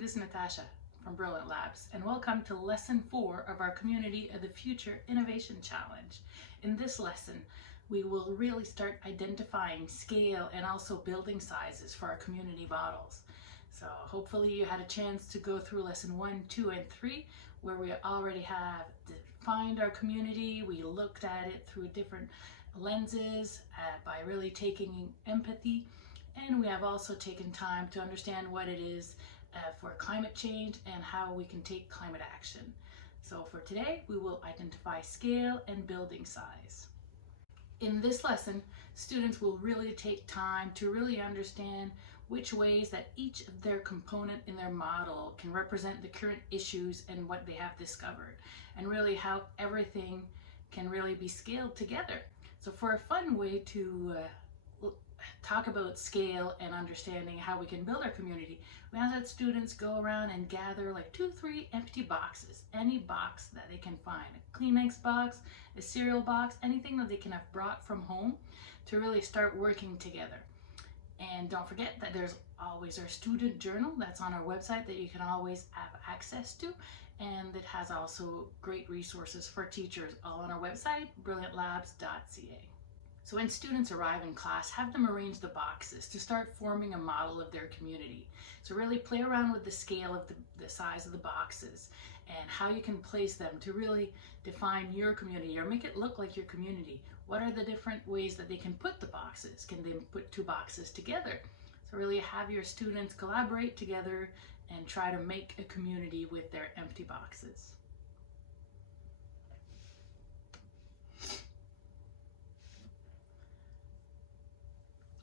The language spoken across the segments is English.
this is Natasha from Brilliant Labs, and welcome to Lesson 4 of our Community of the Future Innovation Challenge. In this lesson, we will really start identifying scale and also building sizes for our community models. So hopefully you had a chance to go through Lesson 1, 2, and 3, where we already have defined our community. We looked at it through different lenses by really taking empathy. And we have also taken time to understand what it is for climate change and how we can take climate action. So for today, we will identify scale and building size. In this lesson, students will really take time to really understand which ways that each of their component in their model can represent the current issues and what they have discovered, and really how everything can really be scaled together. So for a fun way to talk about scale and understanding how we can build our community, we have that students go around and gather like 2-3 empty boxes, any box that they can find, a Kleenex box, a cereal box, anything that they can have brought from home, to really start working together. And don't forget that there's always our student journal that's on our website that you can always have access to, and it has also great resources for teachers all on our website, brilliantlabs.ca. So when students arrive in class, have them arrange the boxes to start forming a model of their community. So really play around with the scale of the size of the boxes and how you can place them to really define your community or make it look like your community. What are the different ways that they can put the boxes? Can they put 2 boxes together? So really have your students collaborate together and try to make a community with their empty boxes.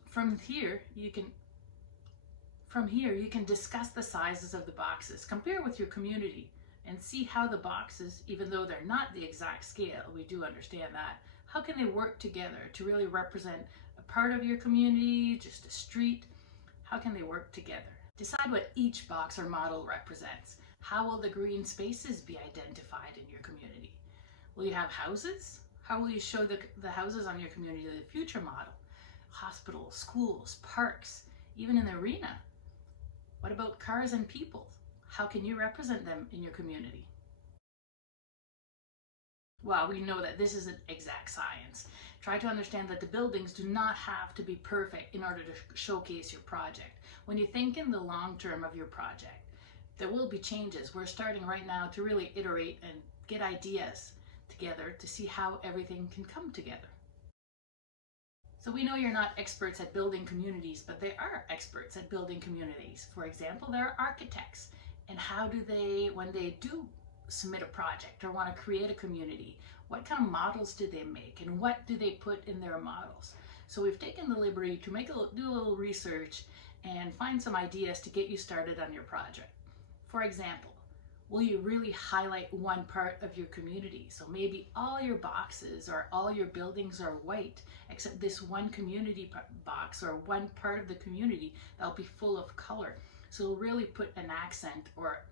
From here, you can discuss the sizes of the boxes, compare with your community, and see how the boxes, even though they're not the exact scale, we do understand that, how can they work together to really represent a part of your community, just a street? How can they work together? Decide what each box or model represents. How will the green spaces be identified in your community? Will you have houses? How will you show the houses on your community of the future model? Hospitals, schools, parks, even an arena. What about cars and people? How can you represent them in your community? Well, we know that this isn't exact science. Try to understand that the buildings do not have to be perfect in order to showcase your project. When you think in the long term of your project, there will be changes. We're starting right now to really iterate and get ideas together to see how everything can come together. So we know you're not experts at building communities, but they are experts at building communities. For example, they're architects. And how do they, when they do submit a project or want to create a community, what kind of models do they make and what do they put in their models? So we've taken the liberty to do a little research and find some ideas to get you started on your project. For example, will you really highlight one part of your community? So maybe all your boxes or all your buildings are white, except this one community box or one part of the community that'll be full of color. So it'll really put an accent or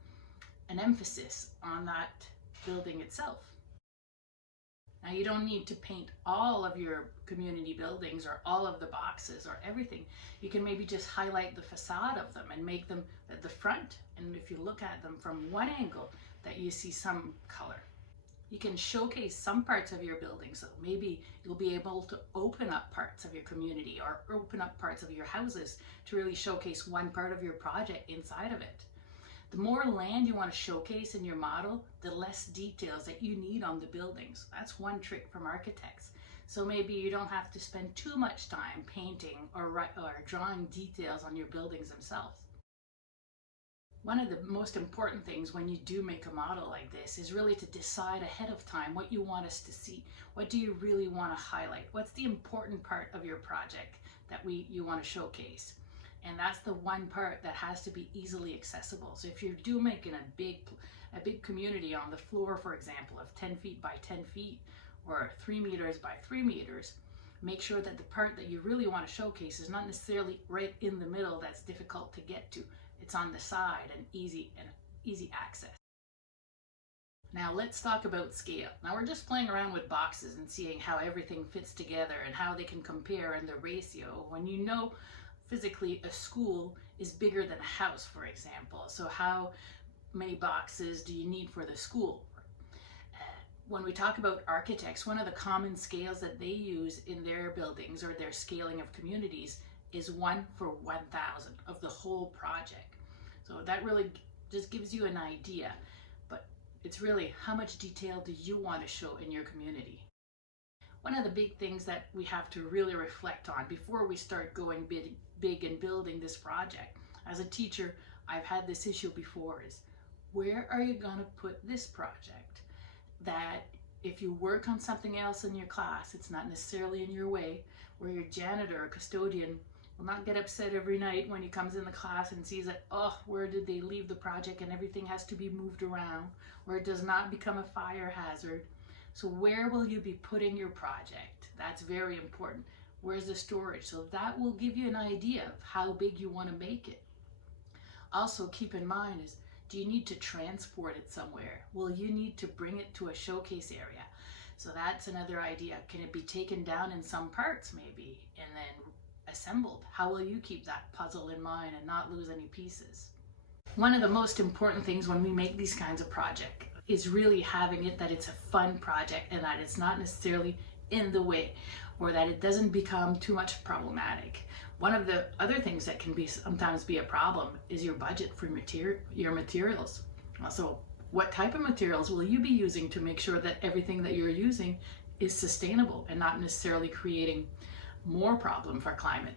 an emphasis on that building itself. Now you don't need to paint all of your community buildings or all of the boxes or everything. You can maybe just highlight the facade of them and make them at the front. And if you look at them from one angle, that you see some color. You can showcase some parts of your building. So maybe you'll be able to open up parts of your community or open up parts of your houses to really showcase one part of your project inside of it. The more land you want to showcase in your model, the less details that you need on the buildings. That's one trick from architects. So maybe you don't have to spend too much time painting or drawing details on your buildings themselves. One of the most important things when you do make a model like this is really to decide ahead of time what you want us to see. What do you really want to highlight? What's the important part of your project that you want to showcase? And that's the one part that has to be easily accessible. So if you're making a big community on the floor, for example, of 10 feet by 10 feet or 3 meters by 3 meters, make sure that the part that you really want to showcase is not necessarily right in the middle that's difficult to get to. It's on the side and easy access. Now let's talk about scale. Now we're just playing around with boxes and seeing how everything fits together and how they can compare in the ratio. When you know physically a school is bigger than a house, for example. So how many boxes do you need for the school? When we talk about architects, one of the common scales that they use in their buildings or their scaling of communities is 1 for 1,000 of the whole project. So that really just gives you an idea, but it's really how much detail do you want to show in your community? One of the big things that we have to really reflect on before we start going big and building this project, as a teacher, I've had this issue before, is where are you going to put this project? That if you work on something else in your class, it's not necessarily in your way, where your janitor or custodian will not get upset every night when he comes in the class and sees that, oh, where did they leave the project and everything has to be moved around, or it does not become a fire hazard. So where will you be putting your project? That's very important. Where's the storage? So that will give you an idea of how big you want to make it. Also keep in mind is, do you need to transport it somewhere? Will you need to bring it to a showcase area? So that's another idea. Can it be taken down in some parts maybe and then assembled? How will you keep that puzzle in mind and not lose any pieces? One of the most important things when we make these kinds of projects is really having it that it's a fun project and that it's not necessarily in the way or that it doesn't become too much problematic. One of the other things that can sometimes be a problem is your budget for your materials. So what type of materials will you be using to make sure that everything that you're using is sustainable and not necessarily creating more problem for climate?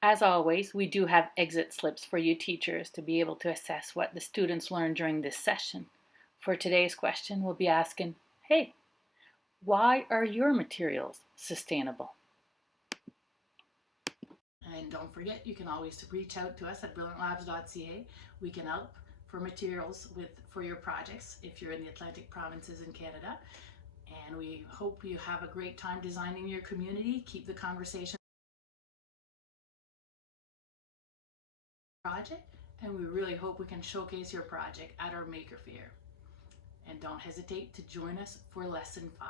As always, we do have exit slips for you teachers to be able to assess what the students learned during this session. For today's question, we'll be asking, hey, why are your materials sustainable? And don't forget, you can always reach out to us at brilliantlabs.ca. We can help for materials for your projects if you're in the Atlantic provinces in Canada. And we hope you have a great time designing your community. Keep the conversation project, and we really hope we can showcase your project at our Maker Fair. And don't hesitate to join us for Lesson 5.